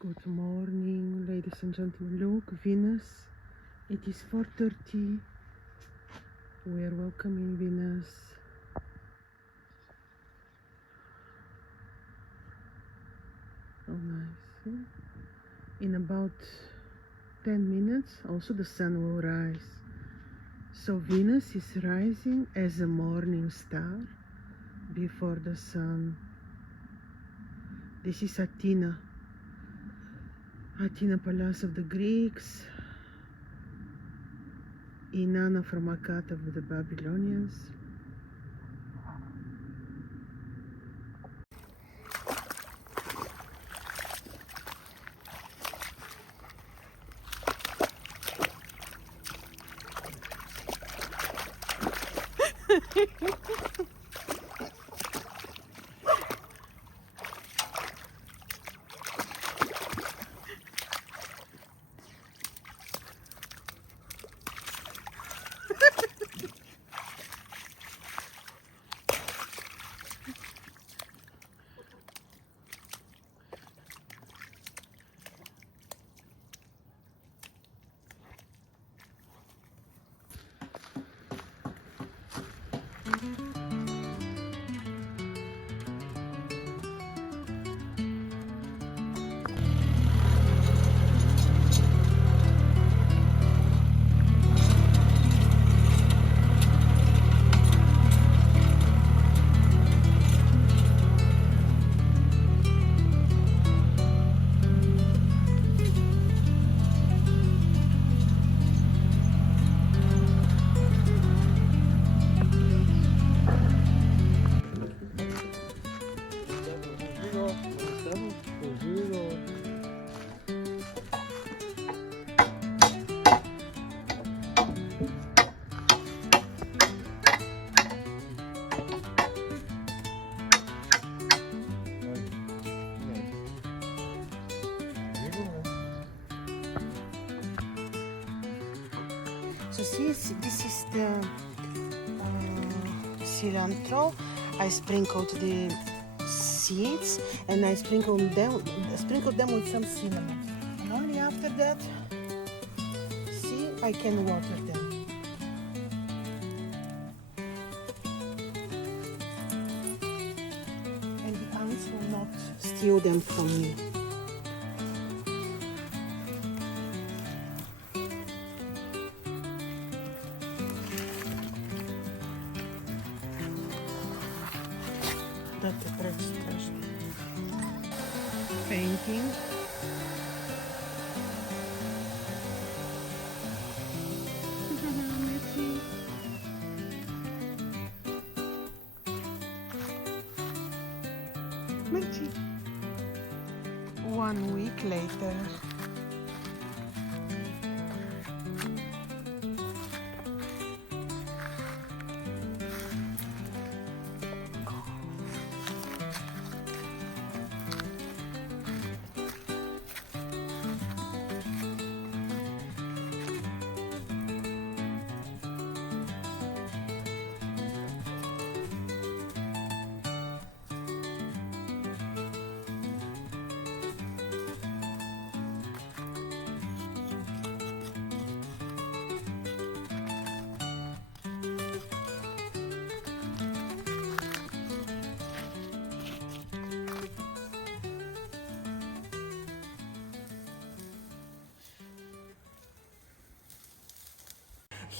Good morning, ladies and gentlemen. Look, Venus. It is 4:30. We are welcoming Venus. Oh, nice. In about 10 minutes, also the sun will rise. So Venus is rising as a morning star before the sun. This is Athena. Athena, Palace of the Greeks. Inanna from Akkad of the Babylonians. So see, this is the cilantro. I sprinkled the seeds and I sprinkled them with some cinnamon. And only after that, see, I can water them. And the ants will not steal them from me. That's a presentation. Painting. Merci. 1 week later.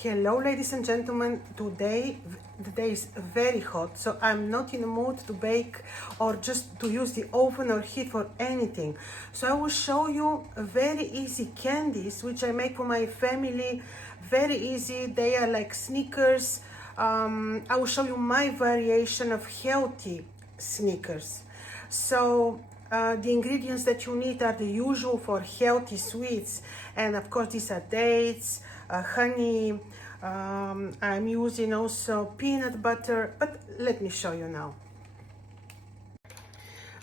Hello, ladies and gentlemen. Today the day is very hot, so I'm not in the mood to bake or just to use the oven or heat for anything. So I will show you very easy candies which I make for my family. Very easy. They are like Snickers. I will show you my variation of healthy Snickers. So the ingredients that you need are the usual for healthy sweets, and of course these are dates, honey. I'm using also peanut butter, but let me show you now.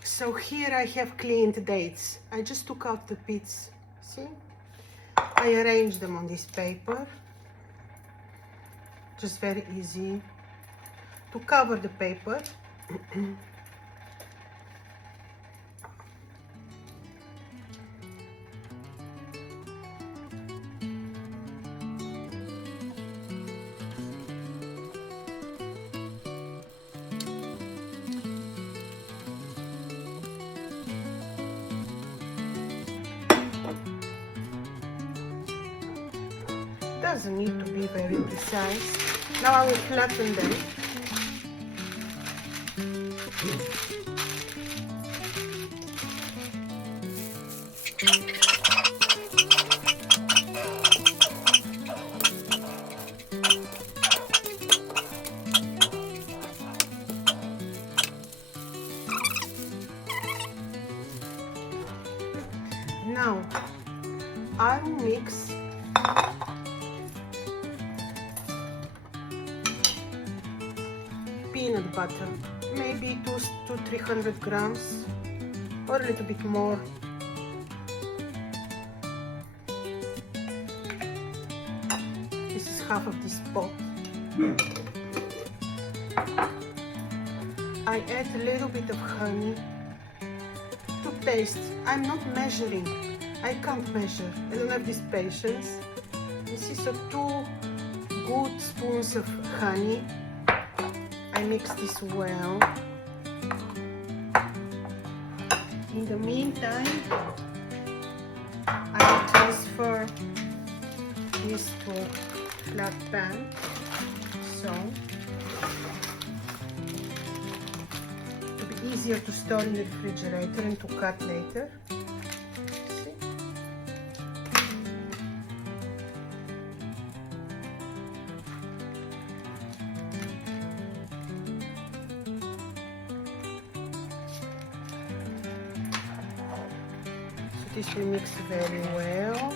So here I have cleaned dates. I just took out the pits, see? I arranged them on this paper. Just very easy to cover the paper. doesn't need to be very precise. Now I will flatten them. Now I will mix peanut butter, maybe 200 to 300 grams or a little bit more. This is half of this pot. I add a little bit of honey to taste. I'm not measuring. I can't measure. I don't have this patience. This is 2 good spoons of honey. I mix this well. In the meantime, I will transfer this to flat pan. So, to be easier to store in the refrigerator and to cut later. See? So this will mix very well.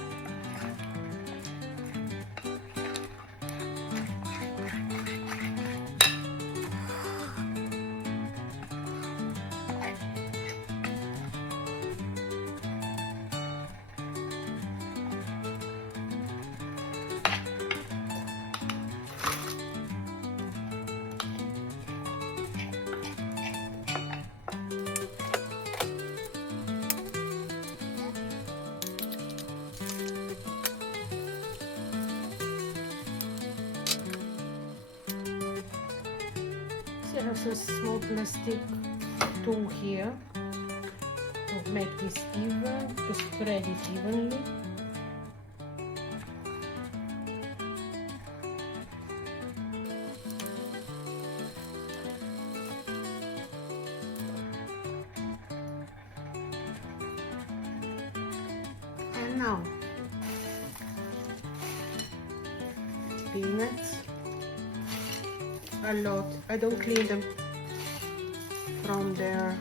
I have some small plastic tool here to make this even, to spread it evenly. And now, peanuts. A lot. I don't clean them from their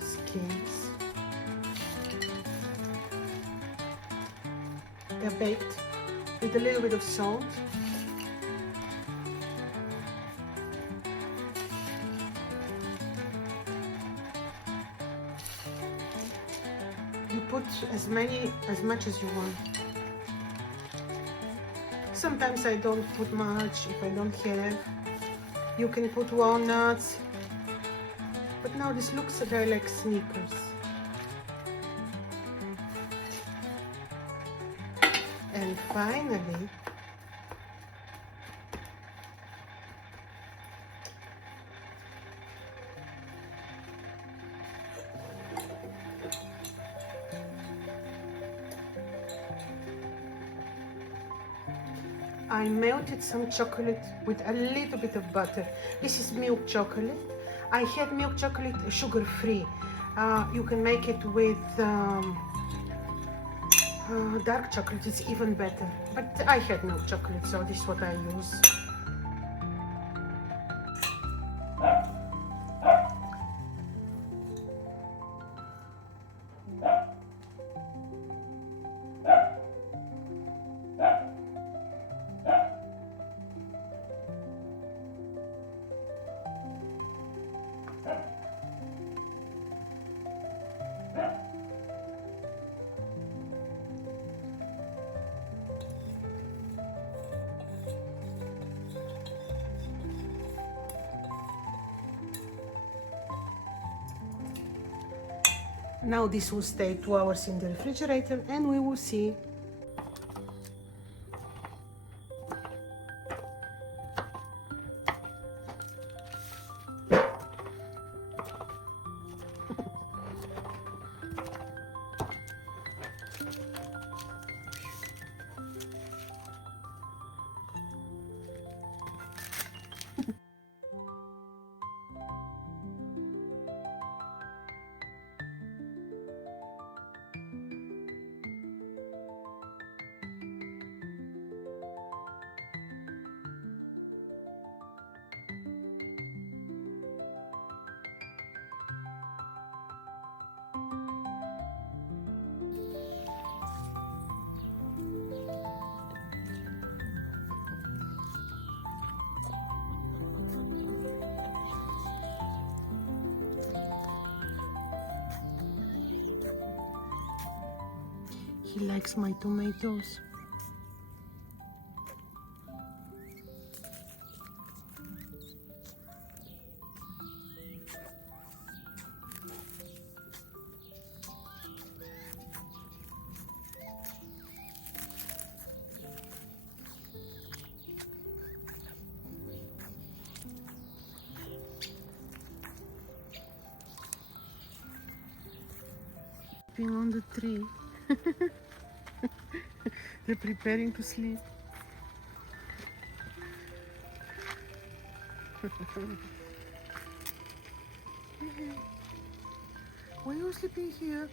skins. They're baked with a little bit of salt. You put as much as you want. Sometimes I don't put much if I don't have. You can put walnuts. But now this looks a bit like Snickers. And finally, I melted some chocolate with a little bit of butter. This is milk chocolate. I had milk chocolate sugar free. You can make it with dark chocolate, it's even better. But I had milk chocolate, so this is what I use. Now this will stay 2 hours in the refrigerator and we will see. He likes my tomatoes. Sleeping on the tree. They're preparing to sleep. Why are you sleeping here?